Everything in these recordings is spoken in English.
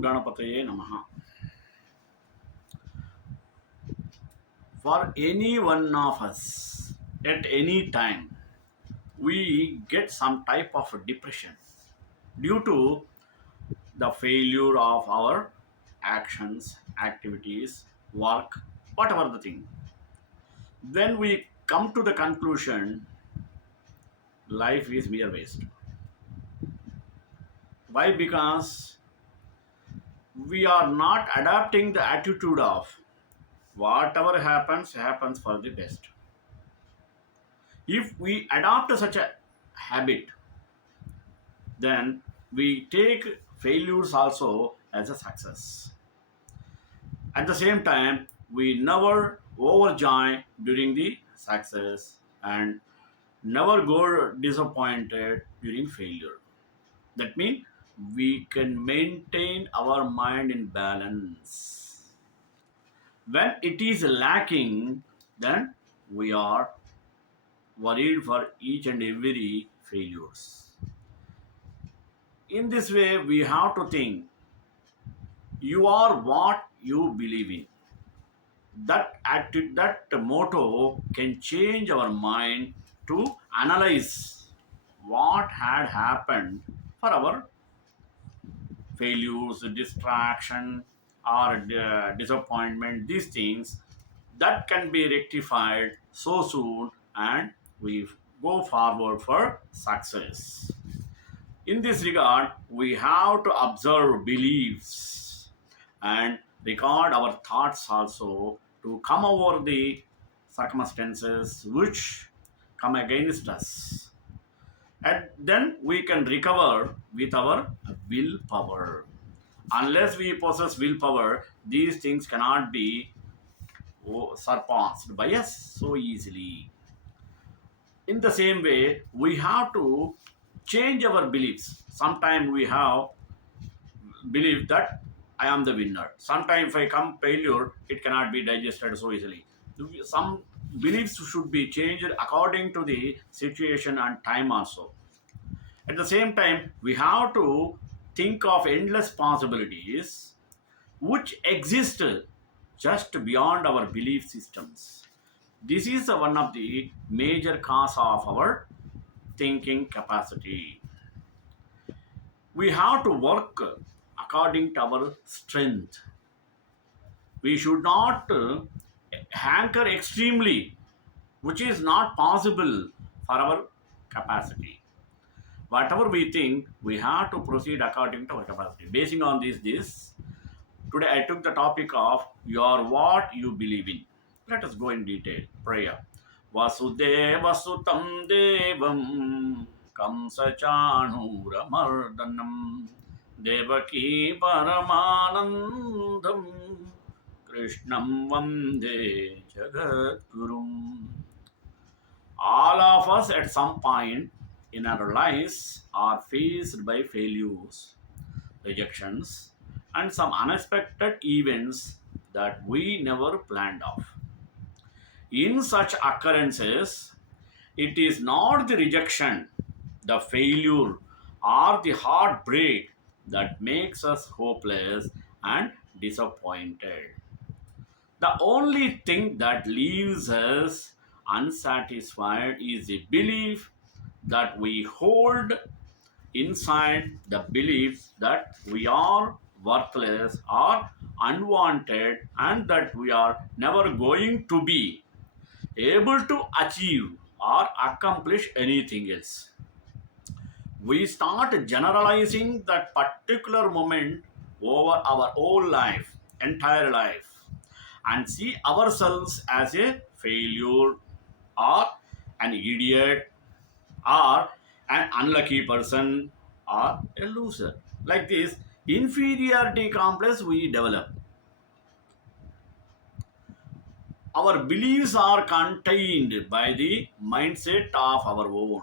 Gam Ganapataye Namaha. For any one of us, at any time, we get some type of depression due to the failure of our actions, activities, work, whatever the thing. Then we come to the conclusion life is mere waste. Why? Because we are not adapting the attitude of whatever happens, happens for the best. If we adopt such a habit, then we take failures also as a success. At the same time, we never overjoy during the success and never go disappointed during failure. That means we can maintain our mind in balance. When it is lacking, then we are worried for each and every failures. In this way, we have to think you are what you believe in. That attitude, that motto can change our mind to analyze what had happened for our failures, distraction, or disappointment. These things that can be rectified so soon, and we go forward for success. In this regard, we have to observe beliefs and record our thoughts also to come over the circumstances which come against us. And then we can recover with our willpower. Unless we possess willpower, these things cannot be surpassed by us so easily. In the same way, we have to change our beliefs. Sometimes we have belief that I am the winner. Sometimes if I come failure, it cannot be digested so easily. Some beliefs should be changed according to the situation and time also. At the same time, we have to think of endless possibilities which exist just beyond our belief systems. This is one of the major cause of our thinking capacity. We have to work according to our strength. We should not hanker extremely, which is not possible for our capacity. Whatever we think, we have to proceed according to our capacity. Basing on this, today I took the topic of you are what you believe in. Let us go in detail. Prayer. Vasudeva Sutam Devam Kamsachanuramardanam Devaki Paramanandam Krishnam Vande Jagadgurum. All of us at some point in our lives are faced by failures, rejections, and some unexpected events that we never planned of. In such occurrences, it is not the rejection, the failure, or the heartbreak that makes us hopeless and disappointed. The only thing that leaves us unsatisfied is the belief that we hold inside, the belief that we are worthless or unwanted and that we are never going to be able to achieve or accomplish anything else. We start generalizing that particular moment over our whole life, entire life, and see ourselves as a failure or an idiot or an unlucky person or a loser. Like this, inferiority complex we develop. Our beliefs are contained by the mindset of our own.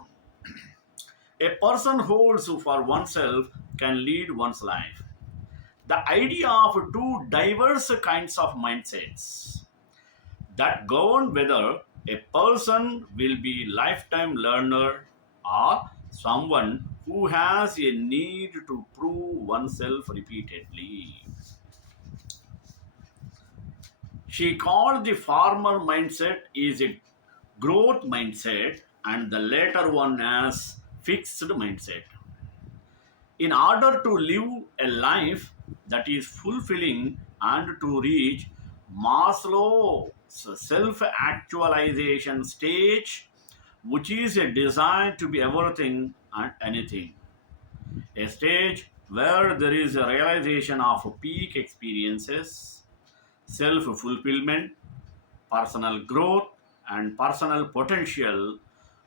A person holds for oneself can lead one's life. The idea of two diverse kinds of mindsets that govern whether a person will be lifetime learner or someone who has a need to prove oneself repeatedly. She called the former mindset is a growth mindset and the later one as fixed mindset. In order to live a life that is fulfilling and to reach Maslow's self actualization stage, which is a desire to be everything and anything, a stage where there is a realization of peak experiences, self fulfillment, personal growth, and personal potential,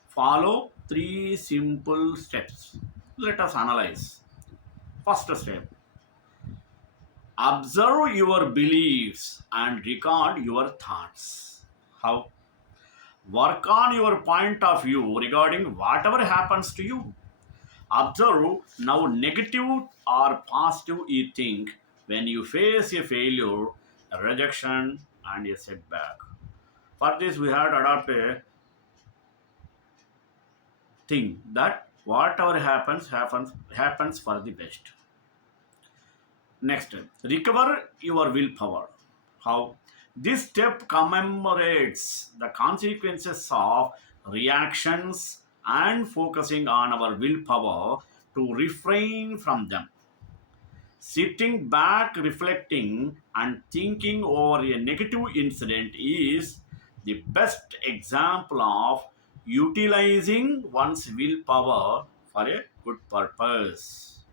follow three simple steps. Let us analyze. First step: observe your beliefs and record your thoughts. How? Work on your point of view regarding whatever happens to you. Observe now negative or positive you think when you face a failure, a rejection, and a setback. For this, we had adopt a thing that whatever happens for the best. Next, recover your willpower. How? This step commemorates the consequences of reactions and focusing on our willpower to refrain from them. Sitting back, reflecting, and thinking over a negative incident is the best example of utilizing one's willpower for a good purpose.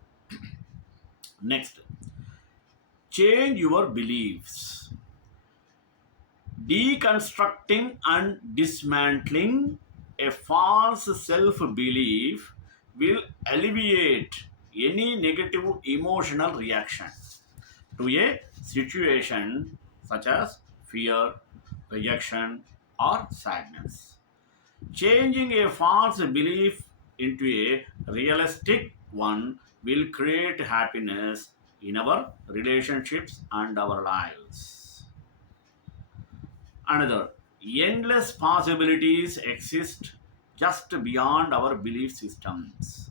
Next, change your beliefs. Deconstructing and dismantling a false self belief will alleviate any negative emotional reaction to a situation such as fear, rejection, or sadness. Changing a false belief into a realistic one will create happiness in our relationships and our lives. Another, endless possibilities exist just beyond our belief systems.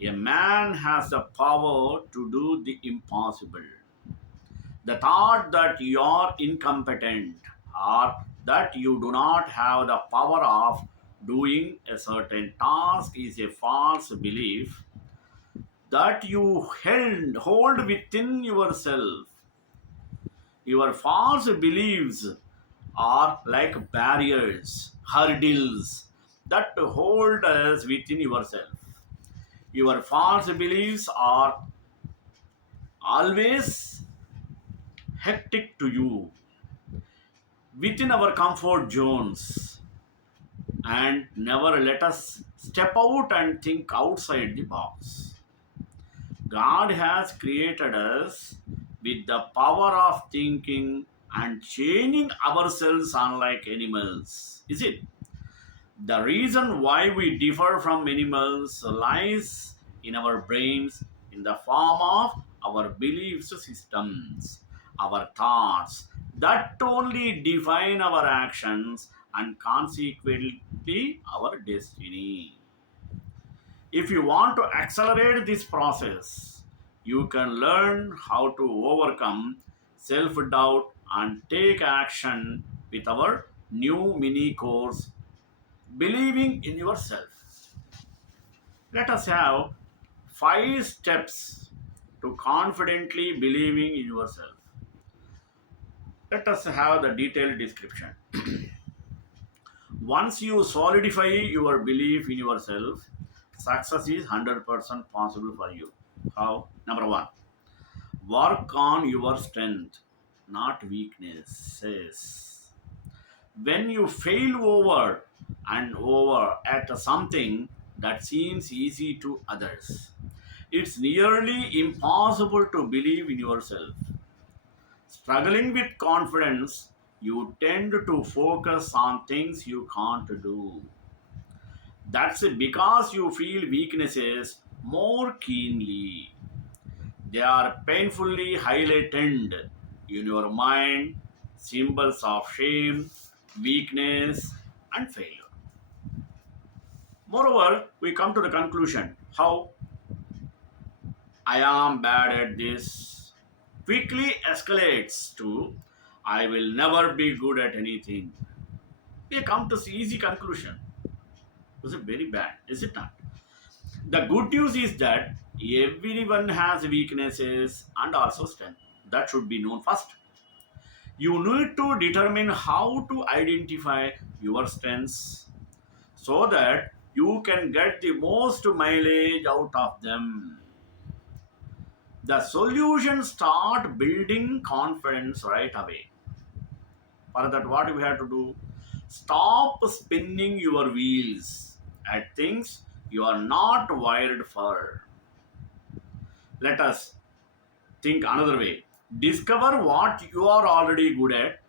A man has the power to do the impossible. The thought that you are incompetent or that you do not have the power of doing a certain task is a false belief that you hold within yourself. Your false beliefs are like barriers, hurdles that hold us within yourself. Your false beliefs are always hectic to you within our comfort zones and never let us step out and think outside the box. God has created us with the power of thinking and changing ourselves unlike animals. Is it? The reason why we differ from animals lies in our brains in the form of our belief systems, our thoughts that only define our actions and consequently our destiny. If you want to accelerate this process, you can learn how to overcome self doubt and take action with our new mini course, Believing in Yourself. Let us have 5 steps to confidently believing in yourself. Let us have the detailed description. Once you solidify your belief in yourself, success is 100% possible for you. How? Number one, work on your strength, not weaknesses. When you fail over and over at something that seems easy to others, it's nearly impossible to believe in yourself. Struggling with confidence, you tend to focus on things you can't do. That's because you feel weaknesses more keenly. They are painfully highlighted in your mind, symbols of shame, weakness, and failure. Moreover, we come to the conclusion how I am bad at this quickly escalates to I will never be good at anything. We come to easy conclusion. This is very bad, is it not? The good news is that everyone has weaknesses and also strength. That should be known first. You need to determine how to identify your strengths so that you can get the most mileage out of them. The solution start building confidence right away. For that, what we have to do? Stop spinning your wheels at things you are not wired for. Let us think another way. Discover what you are already good at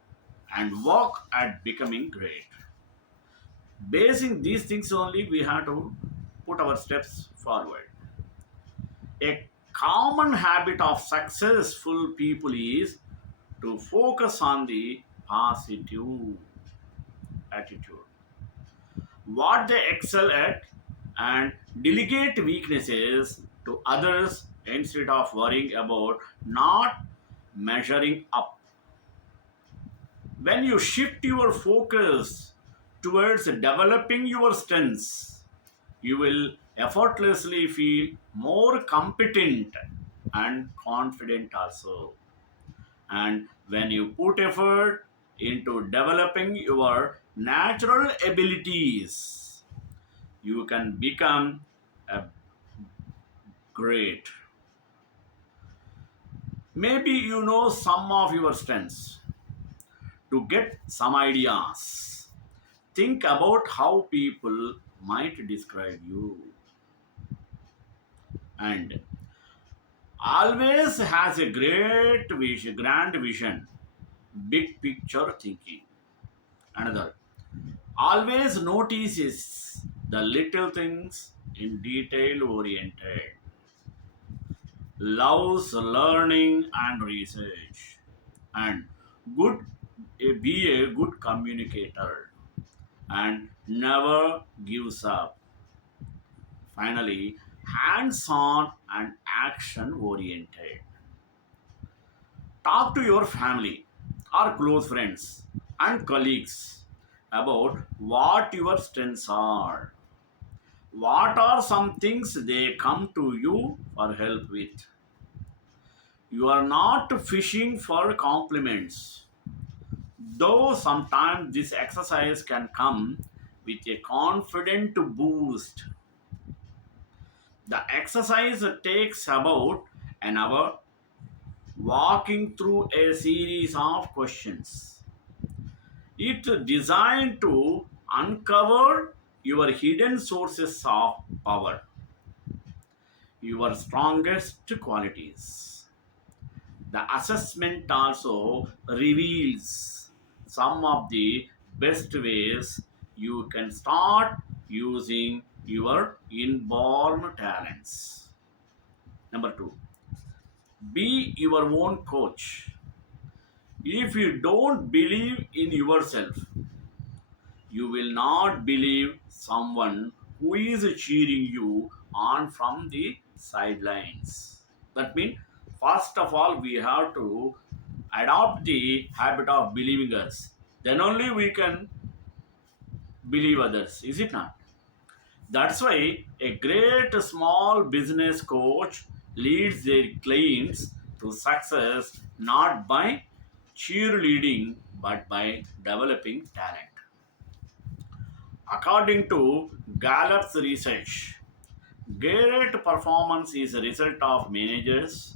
and work at becoming great. Basing these things only, we have to put our steps forward. A common habit of successful people is to focus on the positive attitude, what they excel at, and delegate weaknesses to others instead of worrying about not measuring up. When you shift your focus towards developing your strengths, you will effortlessly feel more competent and confident also. And when you put effort into developing your natural abilities, you can become a great. Maybe you know some of your strengths. To get some ideas, think about how people might describe you. And always has a great vision, grand vision, big picture thinking. Another, always notices the little things in detail oriented, loves learning and research, and good be a good communicator and never gives up. Finally, hands on and action oriented. Talk to your family or close friends and colleagues about what your strengths are. What are some things they come to you for help with? You are not fishing for compliments, though sometimes this exercise can come with a confident boost. The exercise takes about an hour, walking through a series of questions. It's designed to uncover your hidden sources of power, your strongest qualities. The assessment also reveals some of the best ways you can start using your inborn talents. Number two, be your own coach. If you don't believe in yourself, you will not believe someone who is cheering you on from the sidelines. That means, first of all, we have to adopt the habit of believing us. Then only we can believe others, is it not? That's why a great small business coach leads their clients to success not by cheerleading but by developing talent. According to Gallup's research, great performance is a result of managers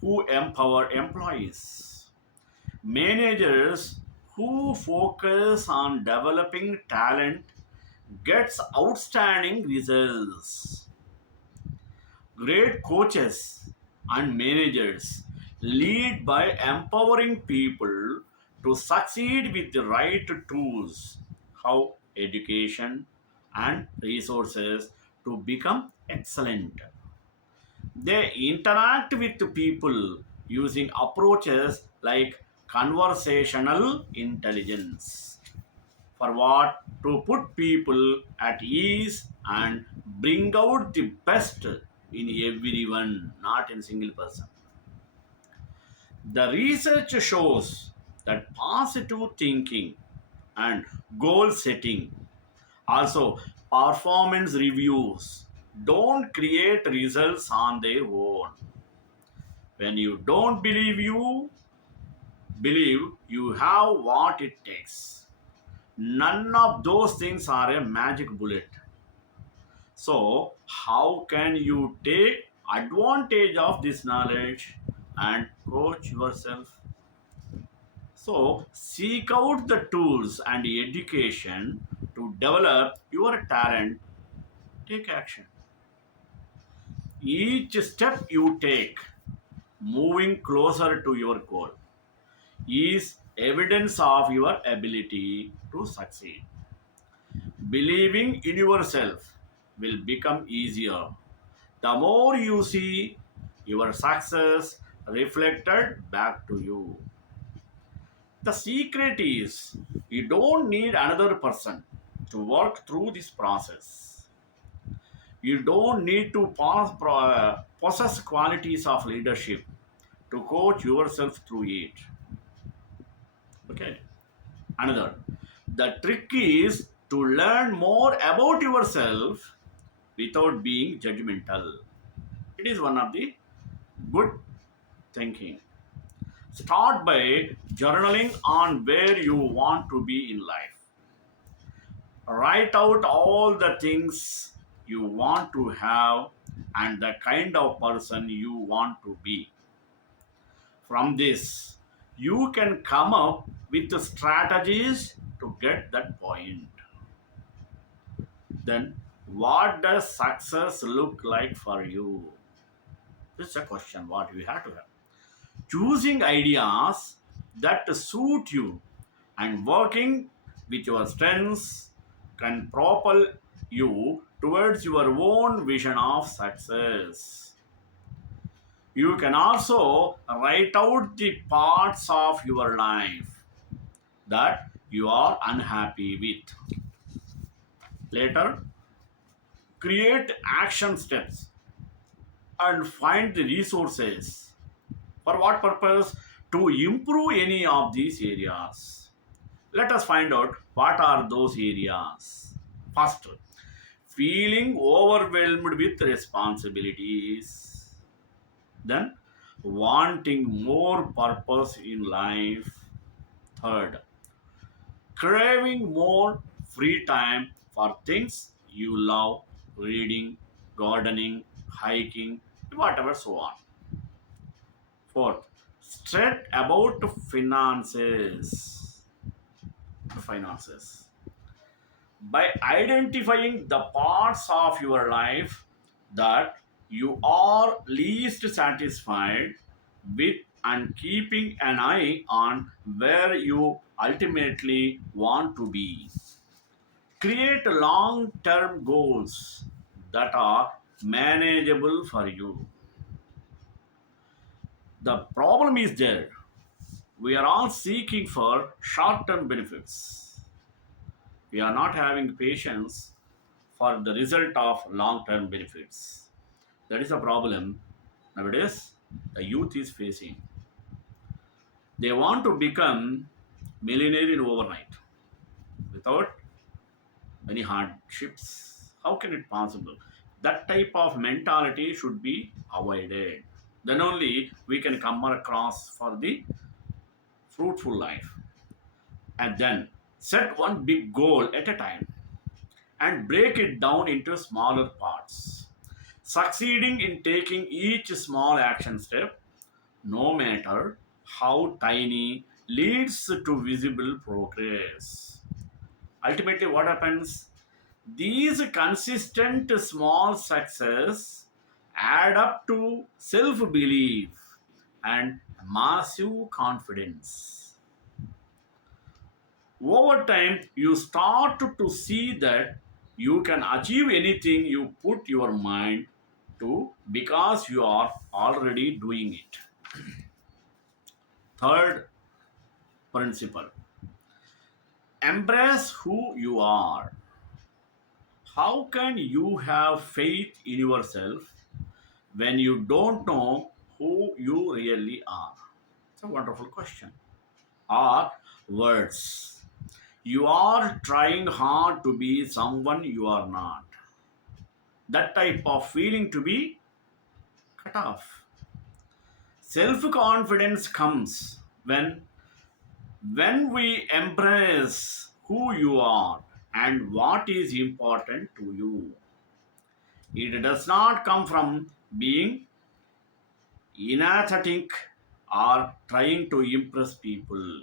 who empower employees. Managers who focus on developing talent gets outstanding results. Great coaches and managers lead by empowering people to succeed with the right tools, how education and resources to become excellent. They interact with people using approaches like conversational intelligence. for what? To put people at ease and bring out the best in everyone, not in single person. The research shows that positive thinking and goal setting, also performance reviews, don't create results on their own. When you don't believe you have what it takes. None of those things are a magic bullet. So, how can you take advantage of this knowledge and coach yourself? So, seek out the tools and education to develop your talent. Take action. Each step you take, moving closer to your goal, is evidence of your ability to succeed. Believing in yourself will become easier the more you see your success reflected back to you. The secret is you don't need another person to work through this process. You don't need to possess qualities of leadership to coach yourself through it. Okay. Another. The trick is to learn more about yourself without being judgmental. It is one of the good thinking. Start by journaling on where you want to be in life. Write out all the things you want to have and the kind of person you want to be. From this, you can come up with the strategies to get that point. Then, what does success look like for you? This is a question what you have to have. Choosing ideas that suit you and working with your strengths can propel you towards your own vision of success. You can also write out the parts of your life that you are unhappy with. Later, create action steps and find the resources. For what purpose? To improve any of these areas. Let us find out what are those areas. First, feeling overwhelmed with responsibilities. Then, wanting more purpose in life. Third, craving more free time for things you love, reading, gardening, hiking, whatever so on. Fourth, stress about finances. By identifying the parts of your life that you are least satisfied with and keeping an eye on where you ultimately want to be. Create long term goals that are manageable for you. The problem is there. We are all seeking for short term benefits. We are not having patience for the result of long term benefits. That is a problem nowadays the youth is facing. They want to become millionaire in overnight without any hardships. How can it possible? That type of mentality should be avoided. Then only we can come across for the fruitful life. And then set one big goal at a time and break it down into smaller parts. Succeeding in taking each small action step, no matter how tiny, leads to visible progress. Ultimately, what happens? These consistent small success add up to self belief and massive confidence. Over time, you start to see that you can achieve anything you put your mind to because you are already doing it. Third principle, Embrace who you are. How can you have faith in yourself when you don't know who you really are? It's a wonderful question. Or words. You are trying hard to be someone you are not. That type of feeling to be cut off. Self confidence comes when we embrace who you are and what is important to you. It does not come from being inaesthetic or trying to impress people.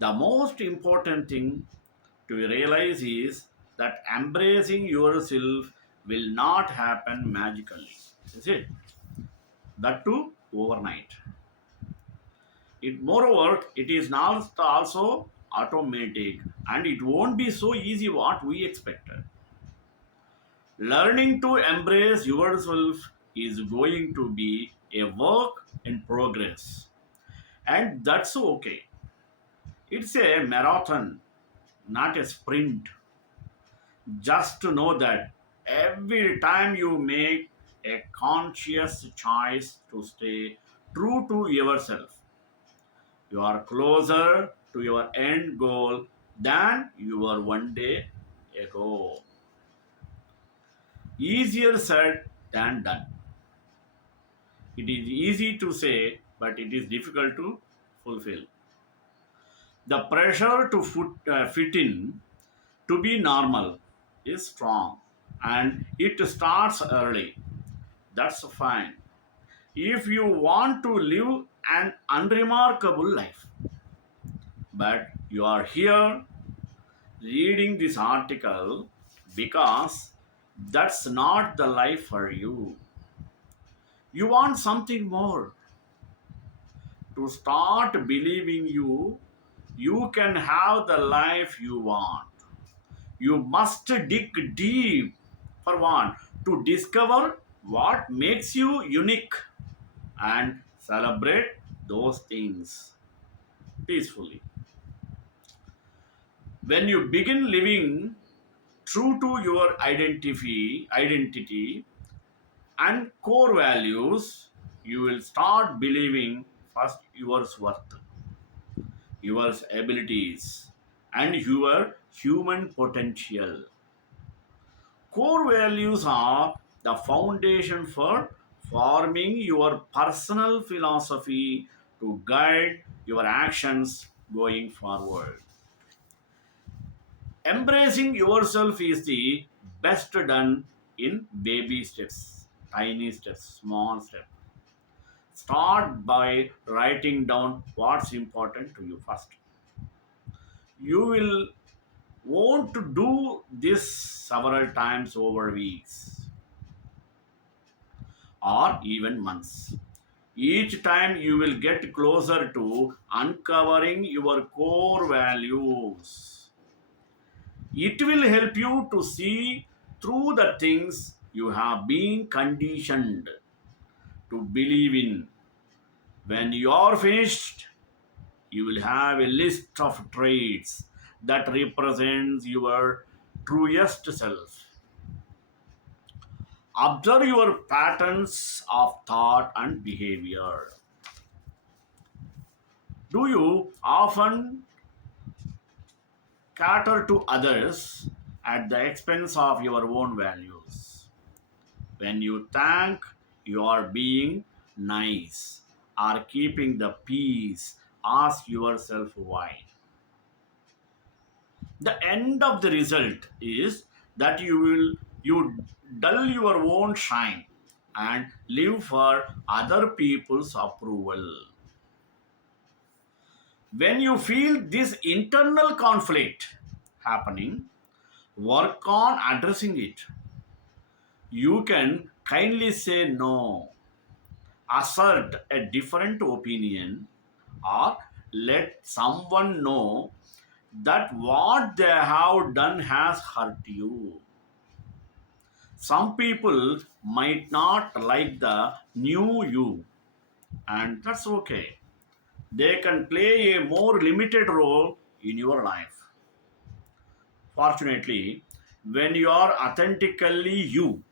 The most important thing to realize is that embracing yourself will not happen magically. Is it? That too overnight. It moreover, it is not also automatic and it won't be so easy what we expected. Learning to embrace yourself is going to be a work in progress, and that's okay. It's a marathon, not a sprint. Just to know that every time you make a conscious choice to stay true to yourself, you are closer to your end goal than you were one day ago. Easier said than done. It is easy to say, but it is difficult to fulfill. The pressure to fit in, to be normal, is strong and it starts early. That's fine. If you want to live an unremarkable life, but you are here reading this article because that's not the life for you. You want something more. To start believing you can have the life you want. You must dig deep for one to discover what makes you unique and celebrate those things peacefully. When you begin living true to your identity and core values, you will start believing first your worth, your abilities, and your human potential. Core values are the foundation for forming your personal philosophy to guide your actions going forward. Embracing yourself is the best done in baby steps, tiny steps, small steps. Start by writing down what's important to you first. You will want to do this several times over weeks or even months. Each time you will get closer to uncovering your core values. It will help you to see through the things you have been conditioned to believe in. When you are finished, you will have a list of traits that represents your truest self. Observe your patterns of thought and behavior. Do you often cater to others at the expense of your own values? When you think you are being nice or keeping the peace, ask yourself why. The end of the result is that you dull your own shine and live for other people's approval. When you feel this internal conflict happening, work on addressing it. You can kindly say no, assert a different opinion, or let someone know that what they have done has hurt you. Some people might not like the new you, and that's okay. they can play a more limited role in your life. Fortunately, when you are authentically you,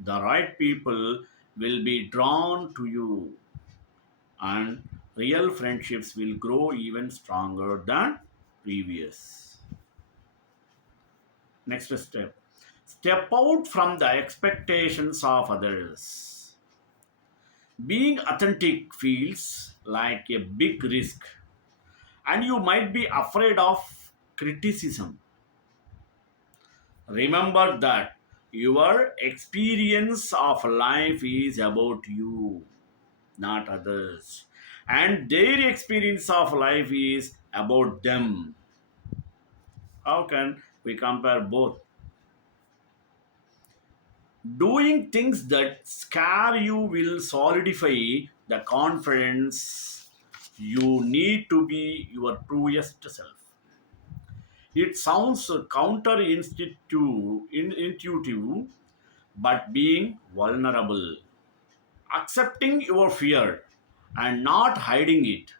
the right people will be drawn to you, and real friendships will grow even stronger than previous. Next step, step out from the expectations of others. Being authentic feels like a big risk, and you might be afraid of criticism. Remember that your experience of life is about you, not others. And their experience of life is about them. How can we compare both? Doing things that scare you will solidify the confidence you need to be your truest self. It sounds intuitive, but being vulnerable, accepting your fear, and not hiding it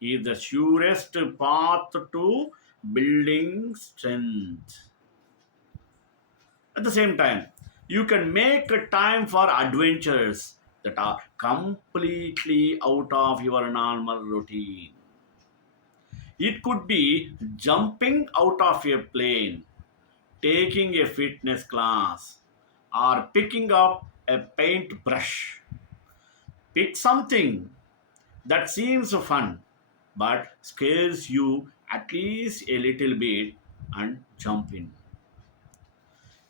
is the surest path to building strength. At the same time, you can make a time for adventures that are completely out of your normal routine. It could be jumping out of a plane, taking a fitness class, or picking up a paintbrush. Pick something that seems fun but scares you at least a little bit and jump in.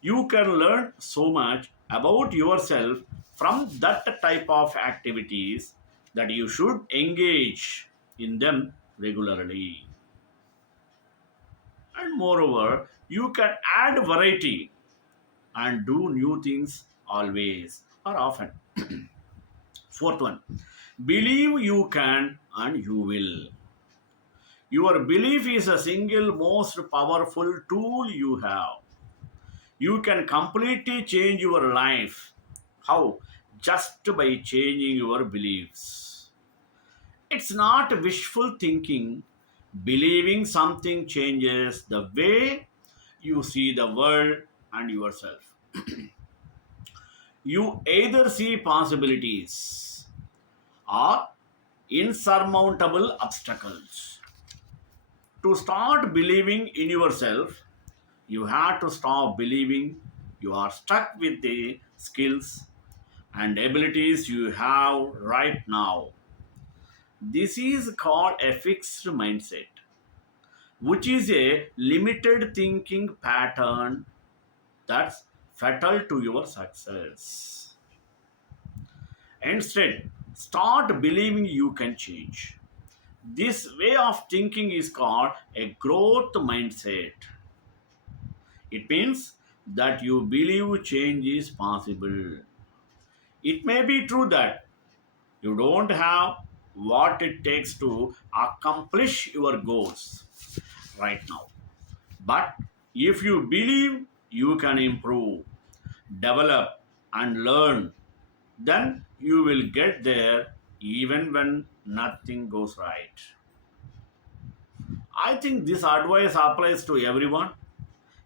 You can learn so much about yourself from that type of activities that you should engage in them regularly. And moreover, you can add variety and do new things always or often. Fourth one, believe you can and you will. Your belief is a single most powerful tool you have. You can completely change your life. How? Just by changing your beliefs. It's not wishful thinking. Believing something changes the way you see the world and yourself. You either see possibilities or insurmountable obstacles. To start believing in yourself, you have to stop believing you are stuck with the skills and abilities you have right now. This is called a fixed mindset, which is a limited thinking pattern that's fatal to your success. Instead, start believing you can change. This way of thinking is called a growth mindset. It means that you believe change is possible. It may be true that you don't have what it takes to accomplish your goals right now. But if you believe you can improve, develop, and learn, then you will get there even when nothing goes right. I think this advice applies to everyone,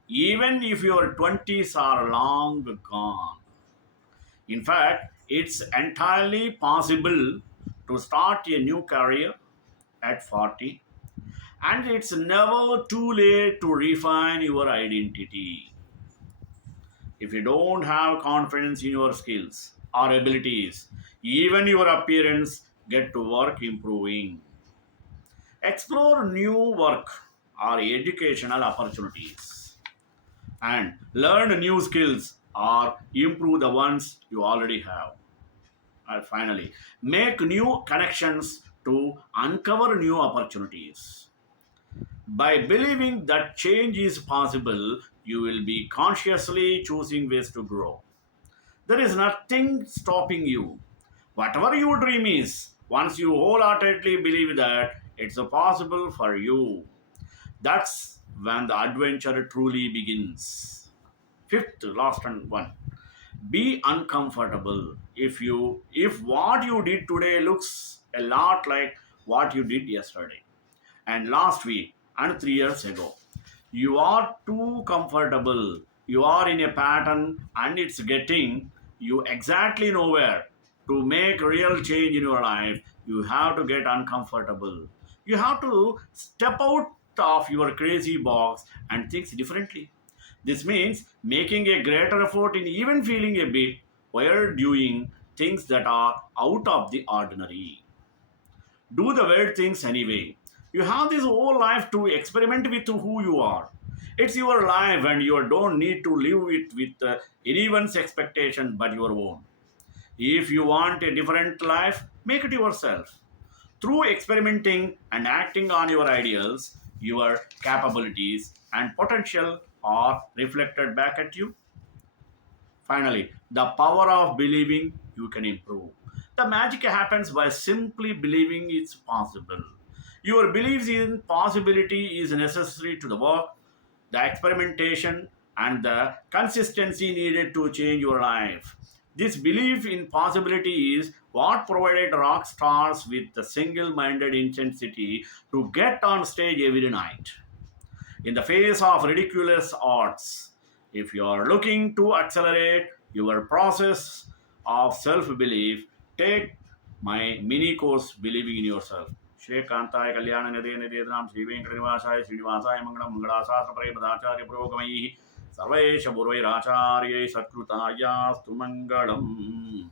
even if your 20s are long gone. In fact, it's entirely possible to start a new career at 40, and it's never too late to refine your identity. If you don't have confidence in your skills or abilities, even your appearance get to work improving. Explore new work or educational opportunities and learn new skills or improve the ones you already have. And finally, make new connections to uncover new opportunities. By believing that change is possible, you will be consciously choosing ways to grow. There is nothing stopping you. Whatever your dream is, once you wholeheartedly believe that it's possible for you, that's when the adventure truly begins. Fifth, last and one. Be uncomfortable. If what you did today looks a lot like what you did yesterday and last week and 3 years ago. You are too comfortable. You are in a pattern and it's getting you exactly nowhere. To make real change in your life, you have to get uncomfortable. You have to step out of your crazy box and think differently. This means making a greater effort in even feeling a bit weird doing things that are out of the ordinary. Do the weird things anyway. You have this whole life to experiment with who you are. It's your life and you don't need to live it with anyone's expectation but your own. If you want a different life, make it yourself. Through experimenting and acting on your ideals, your capabilities and potential are reflected back at you. Finally, the power of believing you can improve. The magic happens by simply believing it's possible. Your beliefs in possibility is necessary to the work, the experimentation, and the consistency needed to change your life. This belief in possibility is what provided rock stars with the single minded intensity to get on stage every night in the face of ridiculous odds. If you are looking to accelerate your process of self belief, take my mini course Believing in Yourself. Shri Kantai Kalyana Nade Nadedram Sri Venkatnivasaya Srinivasaya Mangalam Mangalasastra Pradacharya Purogamai Sarvesha Purvairacharya Satkritaya Stu Mangalam.